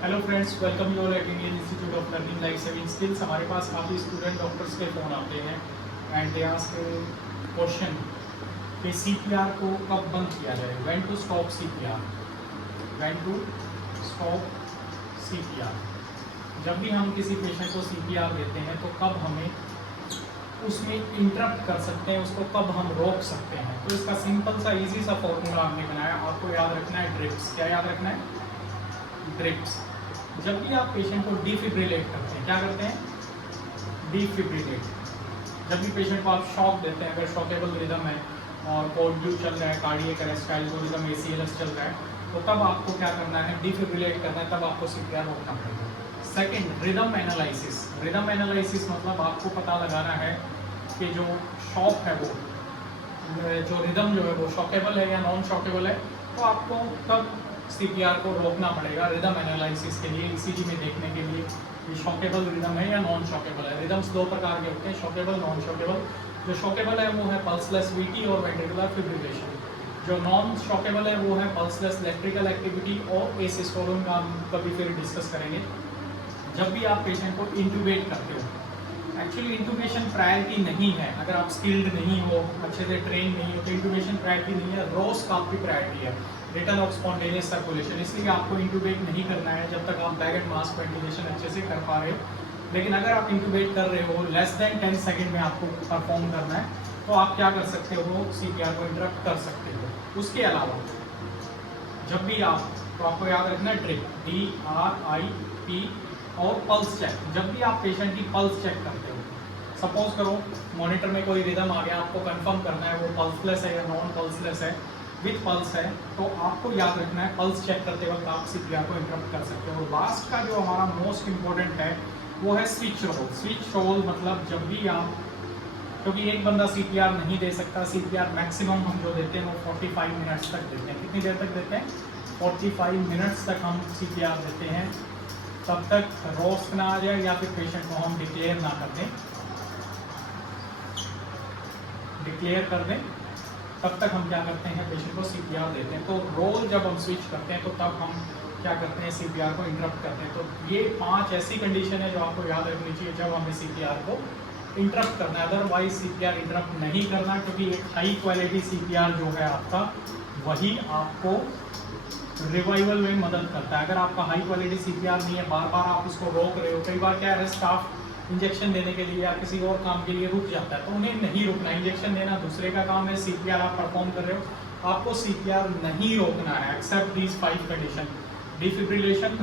Hello friends, welcome you all at Indian Institute of Learning Life Saving Skills. हमारे पास काफ़ी student doctors के phone आते हैं एंड दे आस्क क्वेश्चन कि सीपीआर को कब बंद किया जाए, when to stop CPR, when to stop CPR. जब भी हम किसी पेशेंट को सीपीआर देते हैं तो कब हमें उसमें इंटरप्ट कर सकते हैं, उसको कब हम रोक सकते हैं। तो इसका सिंपल सा इजी सा फॉर्मूला हमने बनाया, आपको याद रखना है ड्रिप्स। क्या याद रखना है? ड्रिप्स। जब भी आप पेशेंट को डिफिब्रिलेट करते हैं, क्या करते हैं? डिफिब्रिलेट। जब भी पेशेंट को आप शॉक देते हैं, अगर शॉकेबल रिदम है और कोड ब्लू चल रहा है, कार्डियक अरेस्ट रिदम ACLS चल रहा है, तो तब आपको क्या करना है? डिफिब्रिलेट करना है, तब आपको सीपीआर रोकना पड़ेगा। Second, rhythm analysis. Rhythm analysis मतलब आपको पता लगाना है कि जो शॉक है वो, जो रिदम जो है वो शॉकेबल है या नॉन शॉकेबल है, तो आपको तब सीपीआर को रोकना पड़ेगा रिदम एनालिसिस के लिए, ईसीजी में देखने के लिए ये शॉकेबल रिदम है या नॉन शॉकेबल है। रिदम्स दो प्रकार के होते हैं, शॉकेबल, नॉन शॉकेबल। जो शॉकेबल है वो है पल्सलेस VT और वेंट्रिकुलर फिब्रिलेशन। जो नॉन शॉकेबल है वो है पल्सलेस इलेक्ट्रिकल एक्टिविटी और एसिस्टोलिन का हम कभी फिर डिस्कस करेंगे। जब भी आप पेशेंट को इंट्यूबेट करते हो, एक्चुअली इंट्यूबेशन प्रायोरिटी नहीं है। अगर आप स्किल्ड नहीं हो, अच्छे से ट्रेन नहीं हो, तो इंट्यूबेशन प्रायोरिटी नहीं है, रोस का आपकी प्रायोरिटी है, रिटर्न ऑफ स्पॉन्टेनियस सर्कुलेशन। इसलिए आपको इंट्यूबेट नहीं करना है जब तक आप बैग एंड मास्क वेंटिलेशन अच्छे से कर पा रहे हो। लेकिन अगर आप इंट्यूबेट कर रहे हो, लेस देन 10 सेकेंड में आपको परफॉर्म करना है, तो आप क्या कर सकते हो? सीपीआर को इंटरप्ट कर सकते हो। उसके अलावा जब भी आप, तो आपको याद रखना है ड्रिप, DRIP और पल्स चेक। जब भी आप पेशेंट की पल्स चेक करते हो, सपोज करो मॉनिटर में कोई रिदम आ गया, आपको कंफर्म करना है वो पल्सलेस है या नॉन पल्सलेस है, विथ पल्स है, तो आपको याद रखना है पल्स चेक करते वक्त आप सीपीआर को इंटरप्ट कर सकते हो। और लास्ट का जो हमारा मोस्ट इंपॉर्टेंट है वो है स्विच रोल। स्विच रोल मतलब जब भी आप, क्योंकि एक बंदा सीपीआर नहीं दे सकता, सीपीआर मैक्सिमम हम जो देते हैं वो 45 मिनट्स तक देते हैं। कितनी देर तक देते हैं? 45 मिनट्स तक हम सीपीआर देते हैं। तब तक रोस्ट ना आ जाए या फिर पेशेंट को हम डिक्लेयर ना कर दें, डिक्लेयर कर दें, तब तक हम क्या करते हैं? पेशेंट को सीपीआर देते हैं। तो रोल जब हम स्विच करते हैं तो तब हम क्या करते हैं? सीपीआर को इंटरप्ट करते हैं। तो ये 5 ऐसी कंडीशन है जो आपको याद रखनी चाहिए जब हमें सीपीआर को इंटरप्ट करना है। अदरवाइज सीपीआर इंटरप्ट नहीं करना, क्योंकि एक हाई क्वालिटी सीपीआर जो है आपका, वही आपको रिवाइवल में मदद करता है। अगर आपका हाई क्वालिटी सीपीआर नहीं है, बार बार आप उसको रोक रहे हो, कई बार क्या है, स्टाफ इंजेक्शन देने के लिए या किसी और काम के लिए रुक जाता है, तो उन्हें नहीं रुकना। इंजेक्शन देना दूसरे का काम है, सीपीआर आप परफॉर्म कर रहे हो, आपको सीपीआर नहीं रोकना है एक्सेप्ट दीज 5 कंडीशन: डिफिब्रिलेशन,